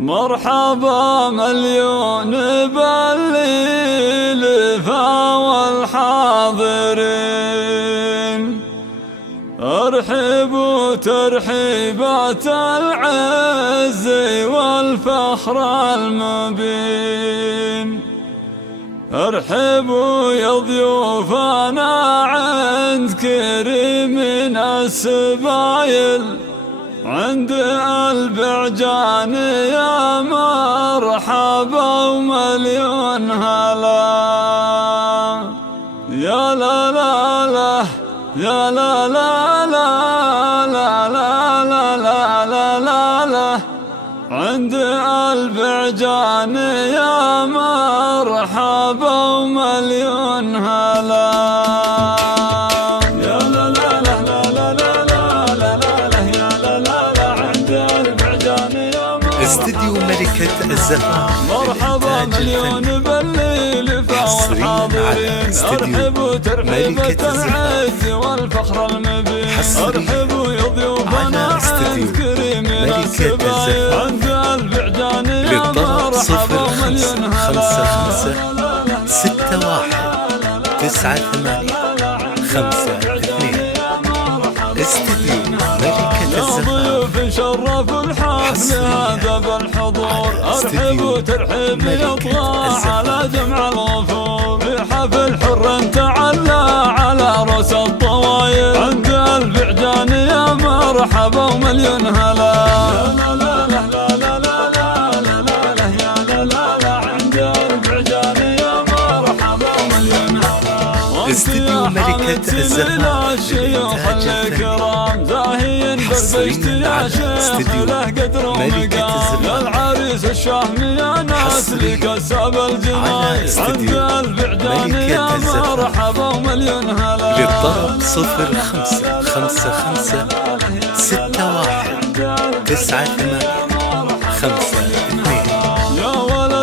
مرحبا مليون بالليلفا والحاضرين، ارحبوا ترحيبات العز والفخر المبين. ارحبوا يا ضيوفنا عند كريم السبايل، عند البعجان يا مرحبا ومليون هلا. يا لا لا لا يا لا لا لا لا لا لا لا لا لا لا، عند البعجان يا مرحبا ومليون هلا. استديو ملكة الزفاف مرحبا مليون بالليلفا والحاضرين، ارحبوا ترحيبة العز والفخر المبين. ارحبوا يا ضيوفنا عند كريم السبايل، عند البعجان يا مرحبا ومليون هلا. 561-98-52 استديو ملكة الزفاف. ضيوف شرفوا الحفل هذا بالحضور، ارحبوا ترحيب يطغى على جمع الغفور. في حفل حر تعلى على رؤوس الطوايل، عند البعجان يا مرحبا ومليون هلا. استديو ملكة الزفاف الشيوخ الكرام زاهين بالبشت يا شيخ له قدر ومقام. يا العريس الشهم يا ناس لكسب الجمايل، عند البعجان يا مرحبا ومليون هلا. للطلب 05-561-98-52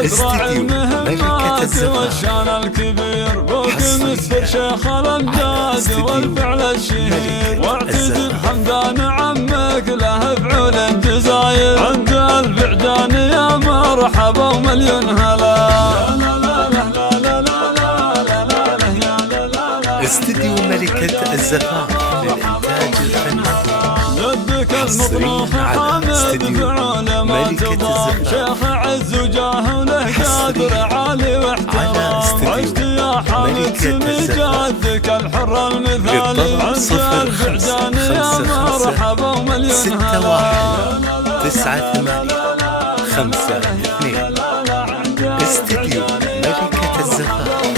استديو ملكة والشان الكبير فوق مسفر شيخ الامجاد والفعل الشهير. واعتدل حمدان عمك له فعول جزاير، عند البعجان يا مرحبا ومليون هلا. استديو ملكة الزفاف للإنتاج الفني. يدك المطروح حامد فعول ما تضام، شيخ عز وجاه وله قادر عالي واحترام. عشت يا حامد سمي جدك الحر المثالي، عند البعجان يا مرحبا ومليون هلا. 561-98-52 استديو ملكة الزفاف.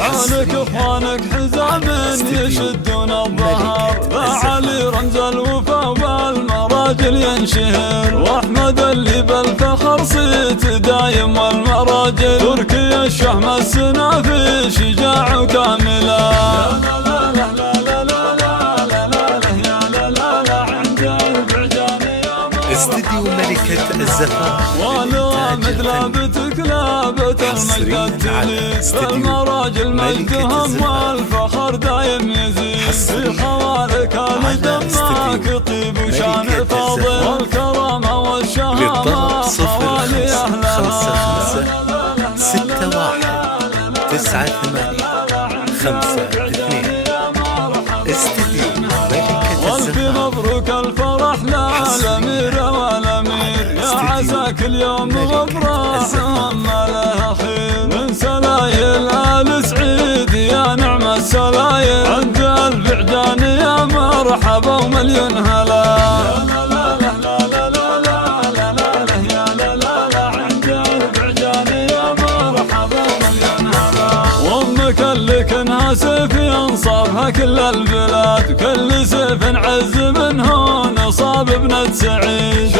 عانك اخوانك حزام يشدون الظهر، فعلي رمز الوفا والمراجل ينشهر. واحمد اللي بالفخر صيت دايم والمراجل، تركي الشهم السنافي شجاع وكاملا. استديو ملكة الزفاف ولو مثل بتك لابت المجد الجليل، المراجل مجدهم والفخر دايم يزيد. في خوالك دمك طيب وشان فاضل، والكرامة والشهامة خوالي أهلها. 5-61-98-52 استديو ملكة والف مبروك الفرح للأمير والأمير، يا عساك اليوم مبروك ما لها خير. من سلايل آل سعيد يا نعم السلايل، عند البعجان يا مرحبا ومليون هلا. وامك اللي كنها سيف ينصابها كل البلاد، كل سيف عز من هون صاب ابنة سعيد.